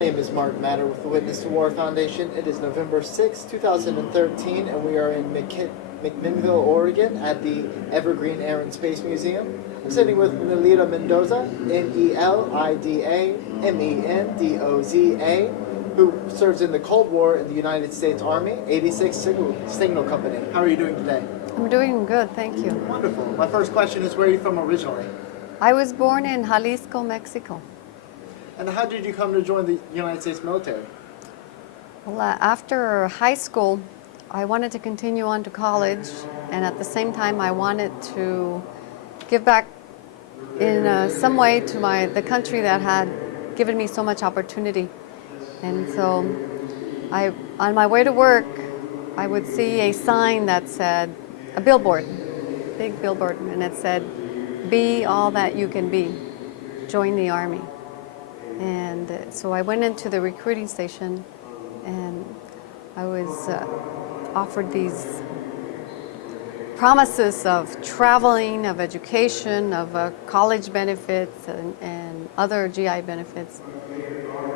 My name is Martin Madert with the Witness to War Foundation. It is November 6, 2013, and we are in McMinnville, Oregon at the Evergreen Aviation Space Museum. I'm sitting with Nelida Mendoza, Nelida Mendoza, who serves in the Cold War in the United States Army, 86 Signal Company. How are you doing today? I'm doing good, thank you. Wonderful. My first question is, where are you from originally? I was born in Jalisco, Mexico. And how did you come to join the United States military? Well, after high school, I wanted to continue on to college, and at the same time, I wanted to give back in some way to the country that had given me so much opportunity. And so, on my way to work, I would see a sign that said, a billboard, big billboard, and it said, "Be all that you can be. Join the Army." And so I went into the recruiting station, and I was offered these promises of traveling, of education, of college benefits, and other GI benefits,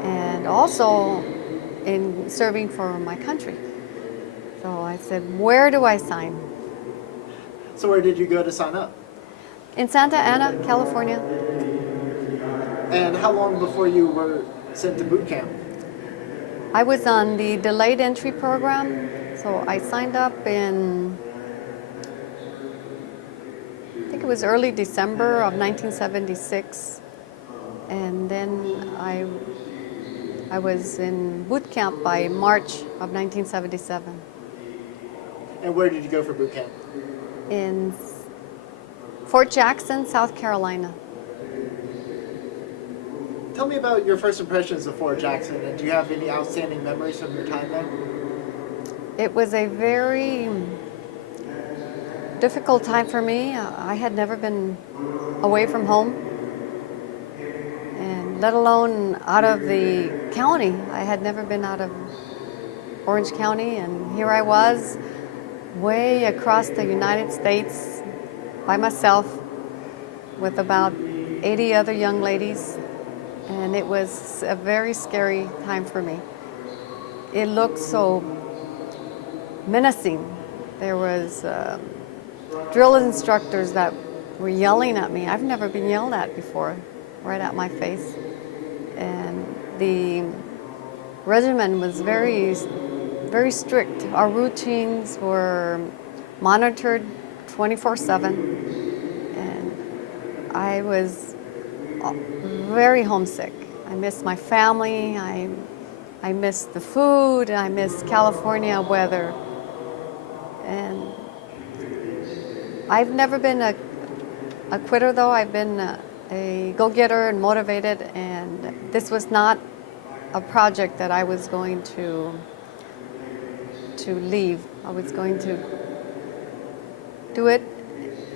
and also in serving for my country. So I said, where do I sign? So where did you go to sign up? In Santa Ana, California. And how long before you were sent to boot camp? I was on the delayed entry program, so I signed up in, I think it was early December of 1976, and then I was in boot camp by March of 1977. And where did you go for boot camp? In Fort Jackson, South Carolina. Tell me about your first impressions of Fort Jackson, and do you have any outstanding memories from your time there? It was a very difficult time for me. I had never been away from home, and let alone out of the county. I had never been out of Orange County, and here I was, way across the United States by myself with about 80 other young ladies. And it was a very scary time for me. It looked so menacing. There was drill instructors that were yelling at me. I've never been yelled at before, right at my face. And the regimen was very, very strict. Our routines were monitored 24/7, and I was very homesick. I missed my family, I missed the food, I missed California weather. And I've never been a quitter though. I've been a go-getter and motivated, and this was not a project that I was going to leave. I was going to do it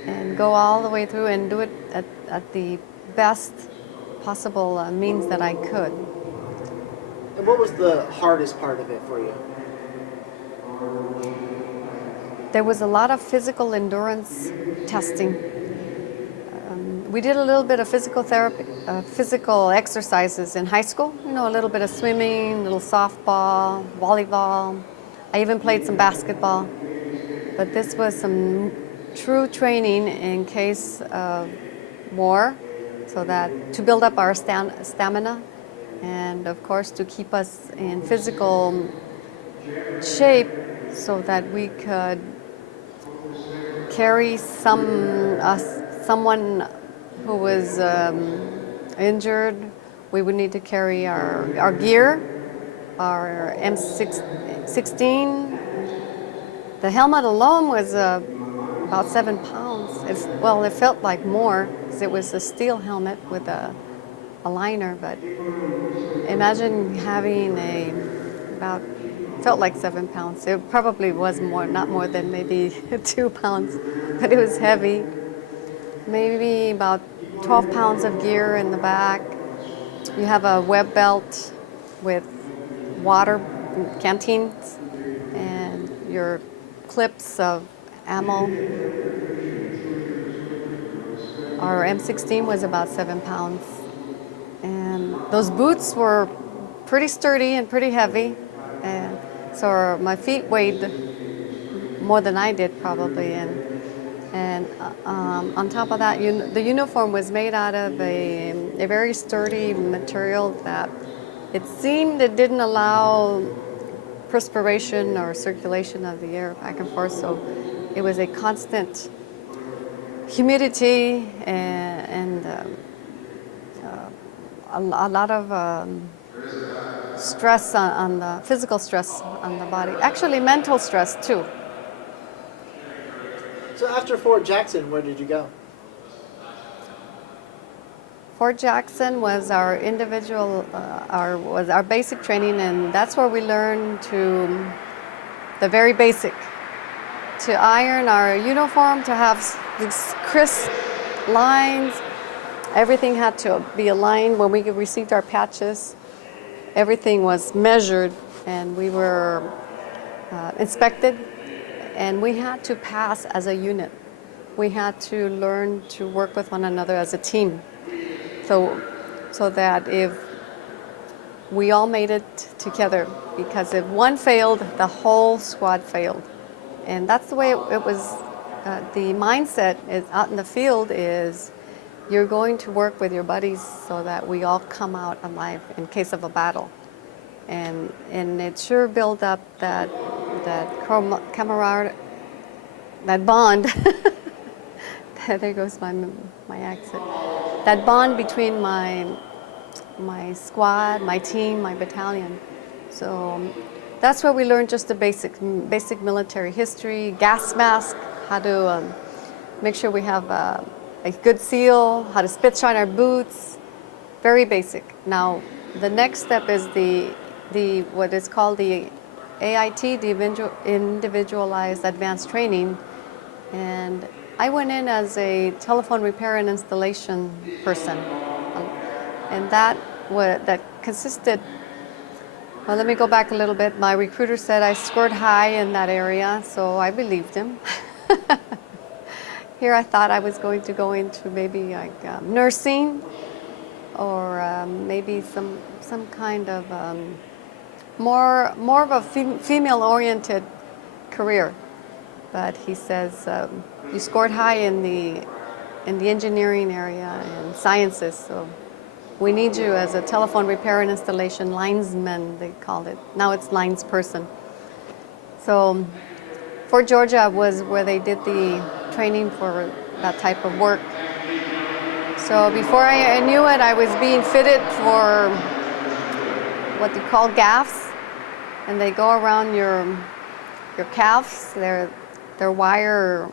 and go all the way through and do it at the best possible means that I could. And what was the hardest part of it for you? There was a lot of physical endurance testing. We did a little bit of physical therapy, physical exercises in high school. You know, a little bit of swimming, a little softball, volleyball. I even played some basketball. But this was some true training in case of war, so that to build up our stamina, and of course to keep us in physical shape so that we could carry someone who was injured. We would need to carry our gear, our M16. The helmet alone was about 7 pounds. It felt like more, because it was a steel helmet with a liner, but imagine having felt like 7 pounds. It probably was more, not more than maybe 2 pounds, but it was heavy. Maybe about 12 pounds of gear in the back. You have a web belt with water canteens and your clips of ammo. Our M16 was about 7 pounds. And those boots were pretty sturdy and pretty heavy, and so my feet weighed more than I did probably, and on top of that, the uniform was made out of a very sturdy material that it seemed it didn't allow perspiration or circulation of the air back and forth, so it was a constant humidity and a lot of stress on the physical stress on the body. Actually, mental stress too. So after Fort Jackson, where did you go? Fort Jackson was our was our basic training, and that's where we learned the very basic, to iron our uniform, to have these crisp lines. Everything had to be aligned. When we received our patches, everything was measured, and we were inspected, and we had to pass as a unit. We had to learn to work with one another as a team, so that if we all made it together, because if one failed, the whole squad failed. And that's the way it was. The mindset is out in the field is you're going to work with your buddies so that we all come out alive in case of a battle. And it sure built up that camaraderie, that bond. There goes my accent. That bond between my squad, my team, my battalion. So that's where we learned just the basic military history, gas mask, how to make sure we have a good seal, how to spit shine our boots, very basic. Now, the next step is the what is called the AIT, the Individualized Advanced Training, and I went in as a telephone repair and installation person, and that consisted. Well, let me go back a little bit. My recruiter said I scored high in that area, so I believed him. Here I thought I was going to go into maybe like nursing, or maybe some kind of more of a female-oriented career. But he says you scored high in the engineering area and sciences, so we need you as a telephone repair and installation linesman, they called it. Now it's linesperson. So Fort Georgia was where they did the training for that type of work. So before I knew it, I was being fitted for what they call gaffs, and they go around your calves. They're wire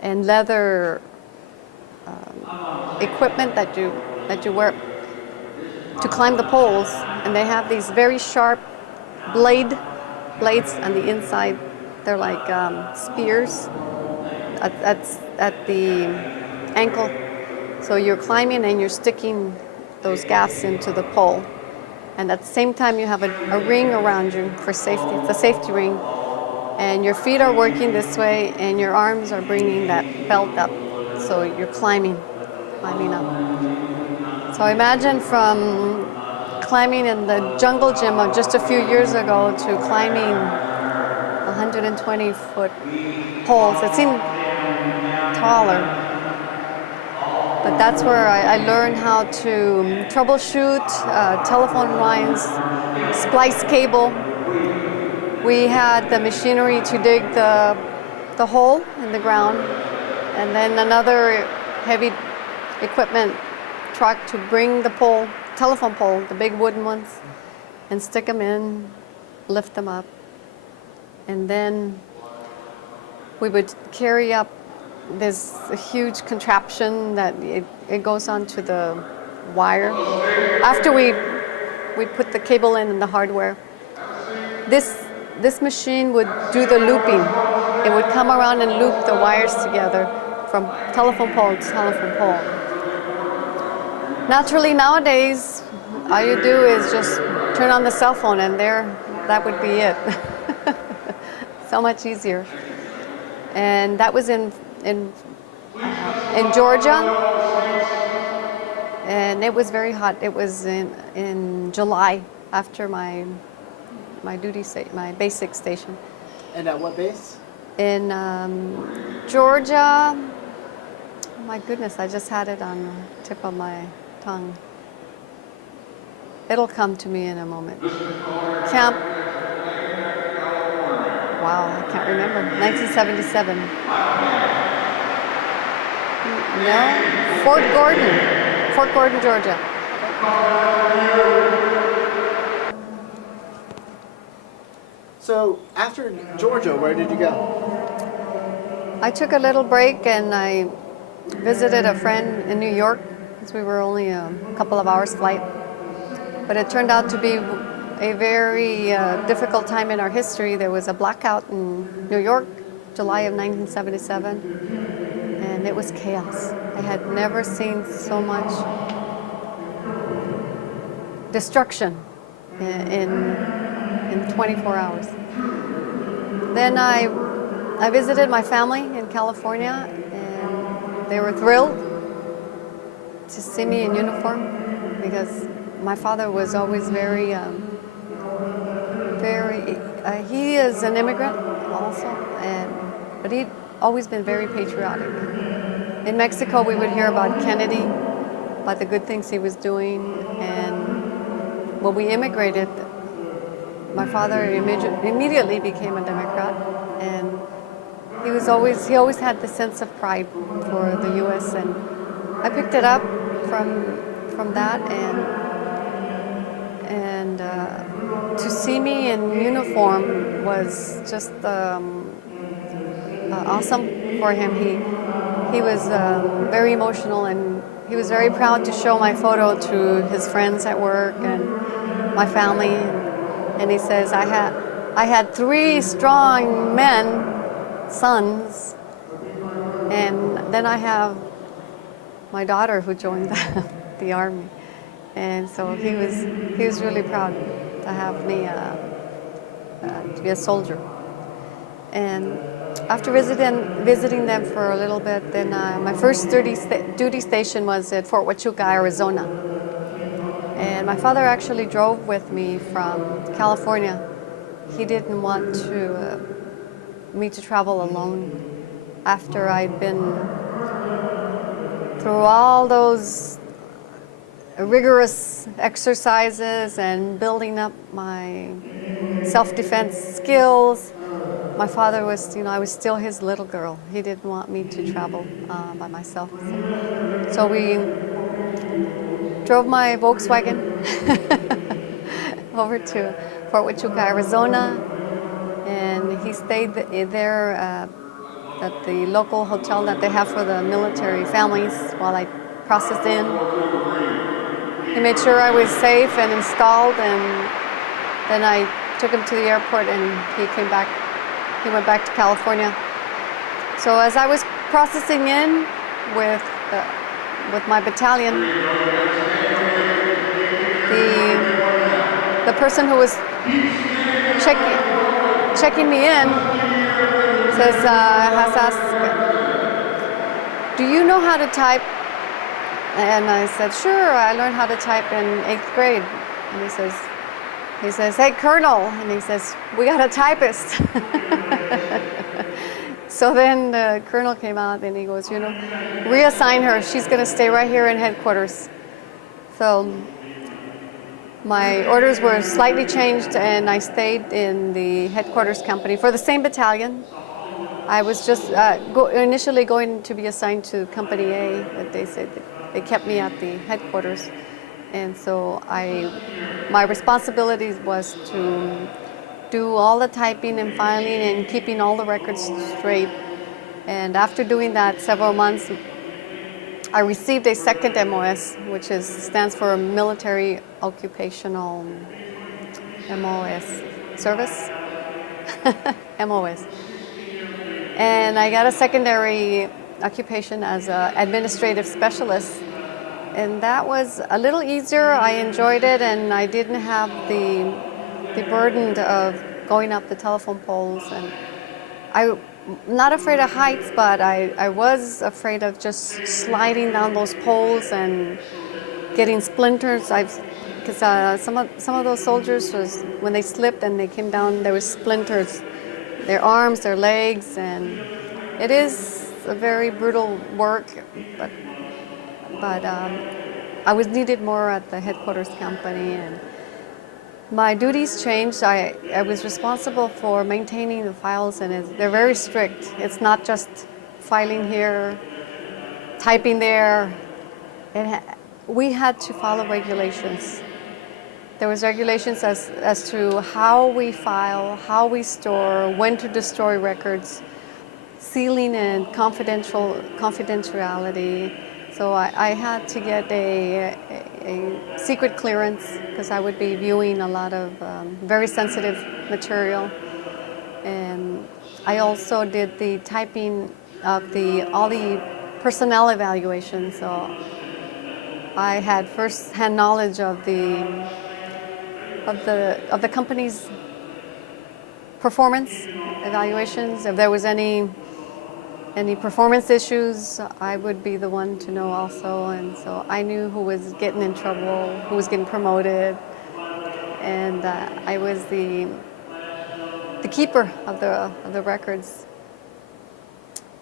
and leather equipment that you wear to climb the poles, and they have these very sharp blades on the inside. They're like spears at the ankle. So you're climbing and you're sticking those gaffs into the pole. And at the same time, you have a ring around you for safety. It's a safety ring. And your feet are working this way, and your arms are bringing that belt up. So you're climbing up. So imagine from climbing in the jungle gym of just a few years ago to climbing 120-foot poles. It seemed taller. But that's where I learned how to troubleshoot telephone lines, splice cable. We had the machinery to dig the hole in the ground, and then another heavy equipment truck to bring the pole, telephone pole, the big wooden ones, and stick them in, lift them up. And then we would carry up this huge contraption that it goes onto the wire. After we put the cable in and the hardware, this machine would do the looping. It would come around and loop the wires together from telephone pole to telephone pole. Naturally, nowadays, all you do is just turn on the cell phone, and that would be it. So much easier. And that was in Georgia, and it was very hot. It was in July, after my my basic station. And at what base? In Georgia, oh my goodness, I just had it on the tip of my tongue. It'll come to me in a moment. Camp, wow, I can't remember, 1977. No, Fort Gordon, Georgia. So after Georgia, where did you go? I took a little break and I visited a friend in New York because we were only a couple of hours flight. But it turned out to be a very difficult time in our history. There was a blackout in New York, July of 1977, and it was chaos. I had never seen so much destruction in 24 hours. Then I visited my family in California, and they were thrilled to see me in uniform because my father was always he is an immigrant also, but he'd always been very patriotic. In Mexico, we would hear about Kennedy, about the good things he was doing, and when we immigrated, my father immediately became a Democrat, and he always had the sense of pride for the U.S., and I picked it up from that, and to see me in uniform was just awesome for him. He was very emotional, and he was very proud to show my photo to his friends at work and my family. And he says, I had 3 strong men, sons, and then I have my daughter who joined the army. And so he was really proud to have me to be a soldier. And after visiting them for a little bit, then my first duty station was at Fort Huachuca, Arizona. And my father actually drove with me from California. He didn't want me to travel alone after I'd been through all those rigorous exercises and building up my self-defense skills. My father was, I was still his little girl. He didn't want me to travel by myself. So we drove my Volkswagen over to Fort Huachuca, Arizona, and he stayed there at the local hotel that they have for the military families while I processed in. He made sure I was safe and installed, and then I took him to the airport, and he went back to California. So as I was processing in with my battalion, the person who was checking me in says, has asked, do you know how to type? And I said, sure, I learned how to type in 8th grade. And he says, hey, Colonel, and he says, we got a typist. So then the colonel came out and he goes, reassign her. She's going to stay right here in headquarters. So my orders were slightly changed, and I stayed in the headquarters company for the same battalion. I was just initially going to be assigned to Company A, but they said they kept me at the headquarters. And so my responsibility was to do all the typing and filing and keeping all the records straight. And after doing that several months, I received a second MOS, which stands for Military Occupational MOS Service. MOS. And I got a secondary occupation as an administrative specialist. And that was a little easier. I enjoyed it, and I didn't have the burden of going up the telephone poles. And I'm not afraid of heights, but I was afraid of just sliding down those poles and getting splinters. I've because some of those soldiers was when they slipped and they came down, there was splinters, their arms, their legs, and it is a very brutal work. But I was needed more at the headquarters company, and my duties changed. I was responsible for maintaining the files, and they're very strict. It's not just filing here, typing there. We had to follow regulations. There was regulations as to how we file, how we store, when to destroy records, sealing and confidentiality. So I had to get a secret clearance because I would be viewing a lot of very sensitive material. And I also did the typing of all the personnel evaluations. So I had first-hand knowledge of the company's performance evaluations. If there was any performance issues, I would be the one to know also. And so I knew who was getting in trouble, who was getting promoted, and I was the keeper of the records.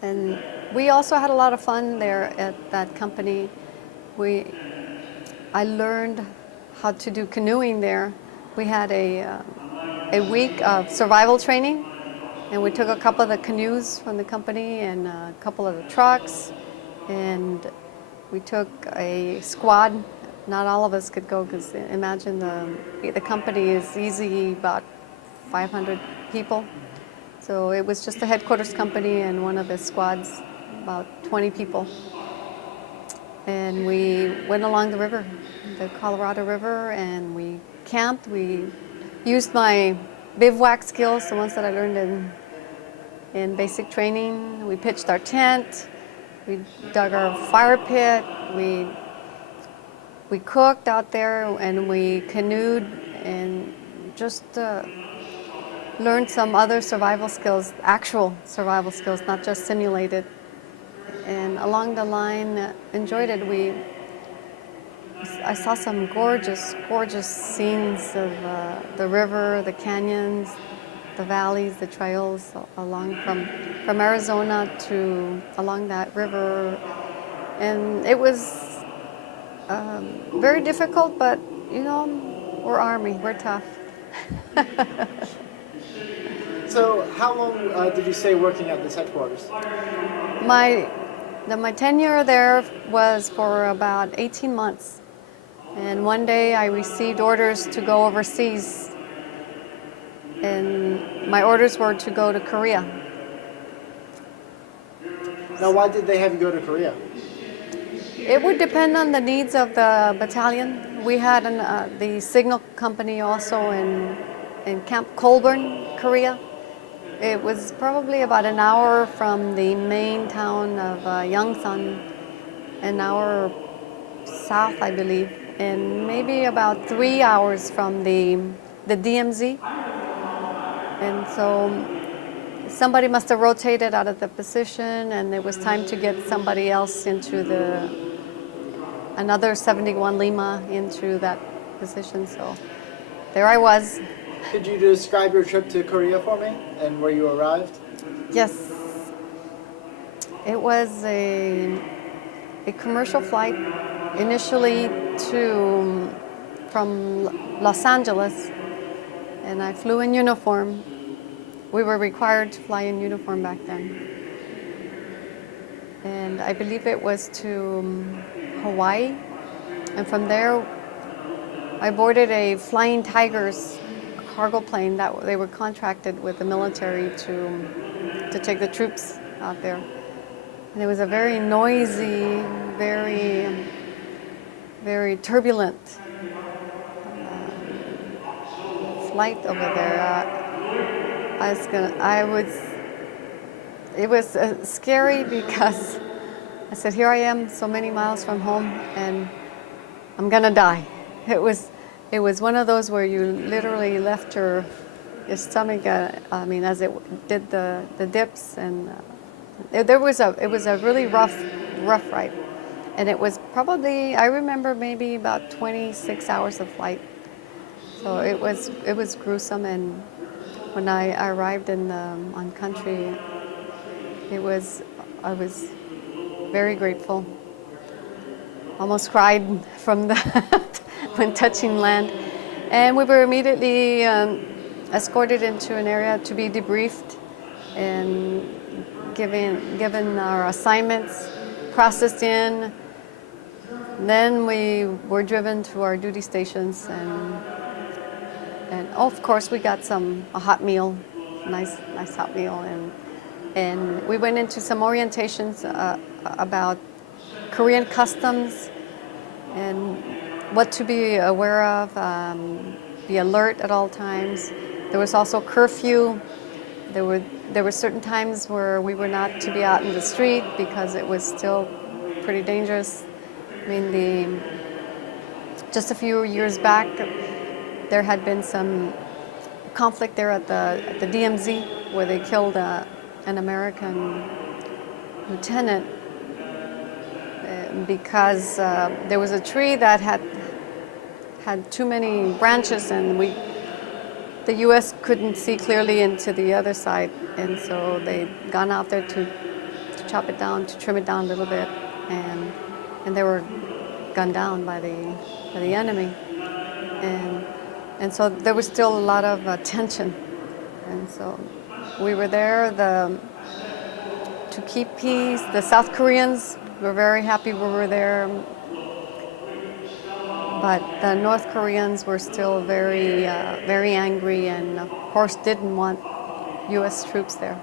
And we also had a lot of fun there at that company. I learned how to do canoeing there. We had a week of survival training, and we took a couple of the canoes from the company and a couple of the trucks, and we took a squad. Not all of us could go because imagine the company is easy about 500 people. So it was just the headquarters company and one of the squads, about 20 people. And we went along the river, the Colorado River, and we camped. We used my bivouac skills, the ones that I learned in basic training. We pitched our tent, we dug our fire pit, we cooked out there, and we canoed, and just learned some other survival skills, actual survival skills, not just simulated. And along the line, enjoyed it. I saw some gorgeous, gorgeous scenes of the river, the canyons, the valleys, the trails along from Arizona to along that river. And it was very difficult, but you know, we're Army, we're tough. So how long did you stay working at this headquarters? My tenure there was for about 18 months. And one day I received orders to go overseas. And my orders were to go to Korea. Now, why did they have you go to Korea? It would depend on the needs of the battalion. We had the signal company also in Camp Colburn, Korea. It was probably about an hour from the main town of Yongsan, an hour south, I believe, and maybe about 3 hours from the DMZ. And so somebody must have rotated out of the position, and it was time to get somebody else into another 71 Lima into that position. So there I was. Could you describe your trip to Korea for me and where you arrived? Yes. It was a commercial flight initially from Los Angeles, and I flew in uniform. We were required to fly in uniform back then. And I believe it was to Hawaii, and from there I boarded a Flying Tigers cargo plane that they were contracted with the military to take the troops out there. And it was a very noisy, very, very turbulent flight over there. It was scary because I said, here I am so many miles from home and I'm gonna die. It was one of those where you literally left your stomach, as it did the dips, and it was a really rough ride. and it was probably, I remember maybe about 26 hours of flight. So it was gruesome, and when I arrived on country, I was very grateful. Almost cried from the when touching land, and we were immediately escorted into an area to be debriefed and given our assignments, processed in. Then we were driven to our duty stations, and of course we got a hot meal, nice hot meal, and we went into some orientations about Korean customs and what to be aware of, be alert at all times. There was also curfew. There were certain times where we were not to be out in the street because it was still pretty dangerous. I mean, just a few years back, there had been some conflict there at the DMZ where they killed an American lieutenant because there was a tree that had too many branches, and the U.S. couldn't see clearly into the other side, and so they'd gone out there to chop it down, to trim it down a little bit, and they were gunned down by the enemy, and so there was still a lot of tension, and so we were there to keep peace. The South Koreans were very happy we were there, but the North Koreans were still very angry, and of course didn't want U.S. troops there.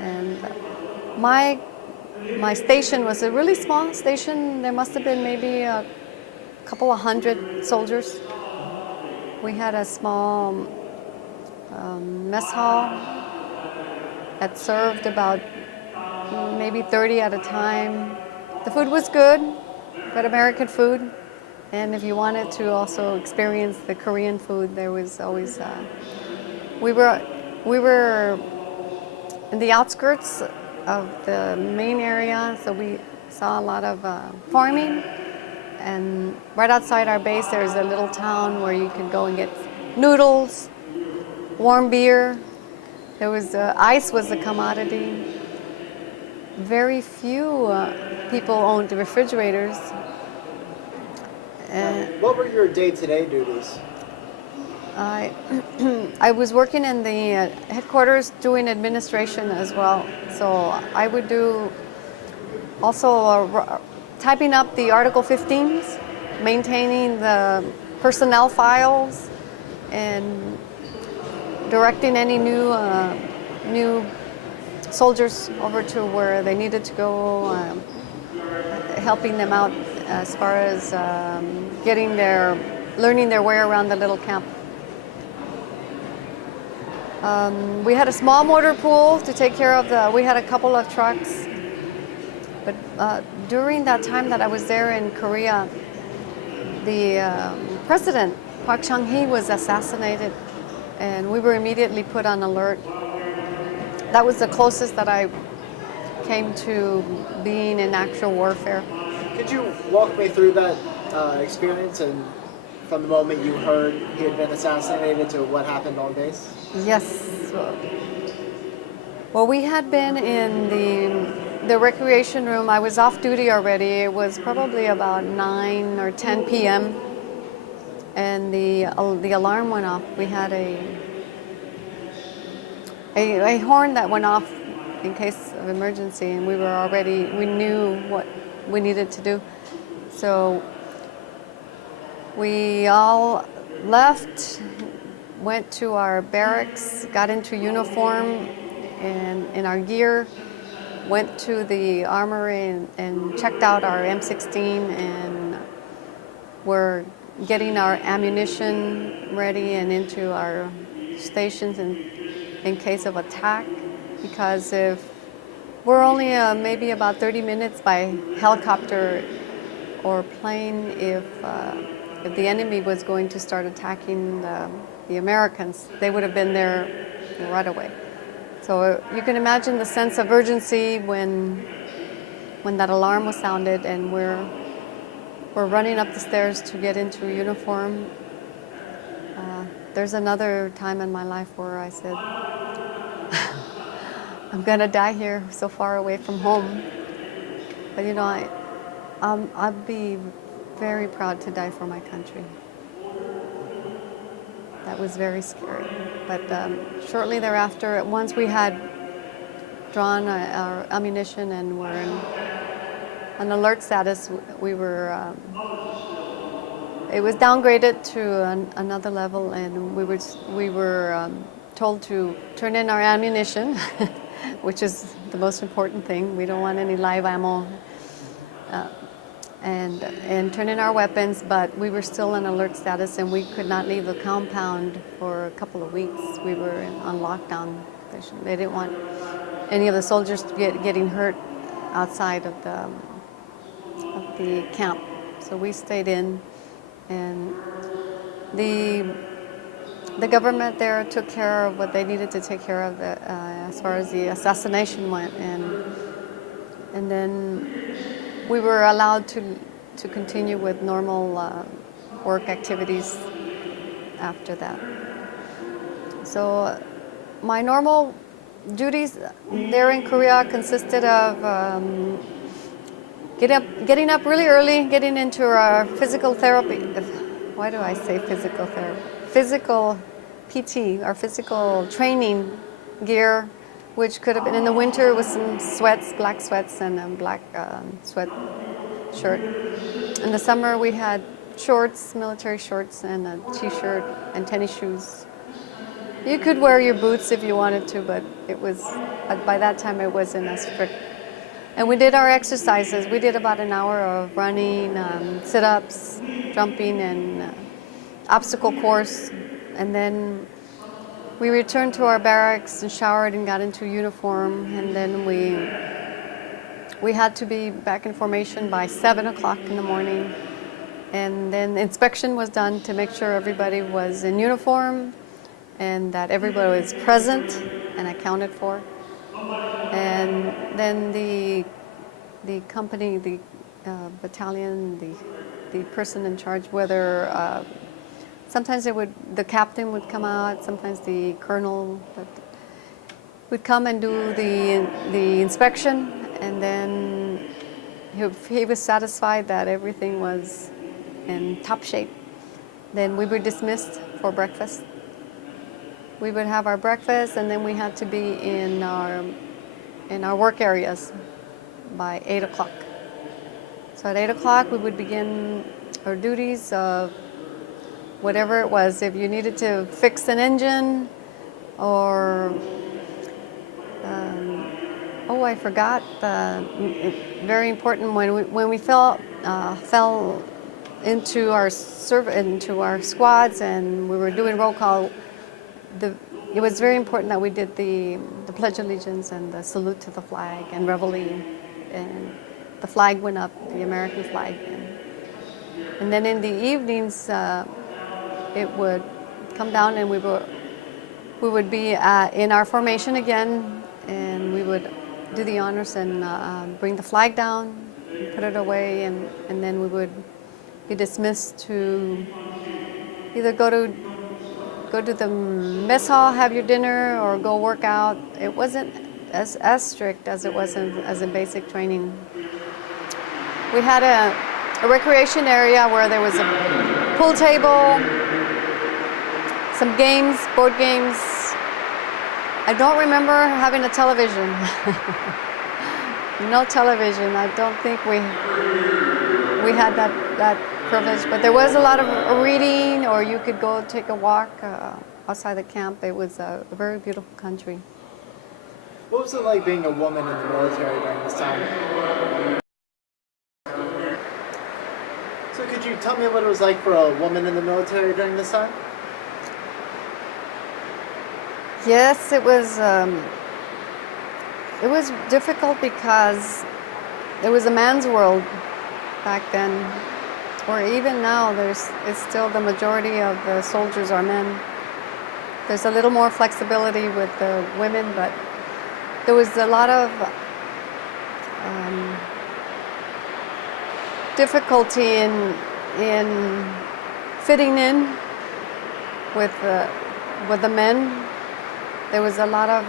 And my station was a really small station. There must have been maybe a couple of hundred soldiers. We had a small mess hall that served about maybe 30 at a time. The food was good American food. And if you wanted to also experience the Korean food, there was always, we were in the outskirts of the main area, so we saw a lot of farming. And right outside our base, there's a little town where you could go and get noodles, warm beer. There was ice was a commodity. Very few people owned refrigerators. What were your day-to-day duties? I was working in the headquarters doing administration as well. So I would do also typing up the Article 15s, maintaining the personnel files, and directing any new soldiers over to where they needed to go, helping them out as far as learning their way around the little camp. We had a small motor pool to take care of we had a couple of trucks. But during that time that I was there in Korea, the president, Park Chung-hee, was assassinated, and we were immediately put on alert. That was the closest that I came to being in actual warfare. Could you walk me through that experience, and from the moment you heard he had been assassinated to what happened on base? Yes. Well, we had been in the recreation room. I was off duty already. It was probably about 9 or 10 p.m. and the alarm went off. We had a horn that went off in case of emergency, and we knew what we needed to do. So we all left, went to our barracks, got into uniform and in our gear, went to the armory and checked out our M16, and were getting our ammunition ready and into our stations in case of attack, because if we're only maybe about 30 minutes by helicopter or plane if the enemy was going to start attacking the Americans, they would have been there right away. So you can imagine the sense of urgency when when that alarm was sounded and we're running up the stairs to get into uniform. There's another time in my life where I said, I'm gonna die here, so far away from home. But you know, I'd be very proud to die for my country. That was very scary. But shortly thereafter, once we had drawn our ammunition and were in an alert status, we were. It was downgraded to another level, and we were told to turn in our ammunition, which is the most important thing. We don't want any live ammo, and turn in our weapons. But we were still in alert status, and we could not leave the compound for a couple of weeks. We were on lockdown. They didn't want any of the soldiers to getting hurt outside of the camp, so we stayed in. And the government there took care of what they needed to take care of as far as the assassination went, and then we were allowed to continue with normal work activities after that. So my normal duties there in Korea consisted of getting up really early, getting into our physical therapy. Why do I say physical therapy? Physical PT, our physical training gear, which could have been in the winter with some sweats, black sweats, and a black sweat shirt. In the summer, we had shorts, military shorts, and a t-shirt and tennis shoes. You could wear your boots if you wanted to, but it was, by that time, it wasn't as strict. And we did our exercises. We did about an hour of running, sit-ups, jumping, and obstacle course. And then we returned to our barracks and showered and got into uniform. And then we had to be back in formation by 7 o'clock in the morning. And then inspection was done to make sure everybody was in uniform and that everybody was present and accounted for. And then the company, the battalion, the person in charge, whether sometimes the captain would come out, sometimes the colonel would come and do the inspection, and then he was satisfied that everything was in top shape. Then we were dismissed for breakfast. We would have our breakfast, and then we had to be in our work areas by 8 o'clock. So at 8 o'clock, we would begin our duties of whatever it was. If you needed to fix an engine, or I forgot, very important, when we fell into our squads and we were doing roll call, it was very important that we did the Pledge of Allegiance and the salute to the flag and Reveille, and the flag went up, the American flag. And then in the evenings, it would come down and we would be in our formation again, and we would do the honors and bring the flag down, and put it away, and then we would be dismissed to either go to the mess hall, have your dinner, or go work out. It wasn't as strict as it was as in basic training. We had a recreation area where there was a pool table, some games, board games. I don't remember having a television. No television. I don't think we had that privilege, but there was a lot of reading, or you could go take a walk outside the camp. It was a very beautiful country. What was it like being a woman in the military during this time? So could you tell me what it was like for a woman in the military during this time? Yes, it was difficult because it was a man's world back then, or even now, it's still the majority of the soldiers are men. There's a little more flexibility with the women, but there was a lot of difficulty in fitting in with the men. There was a lot of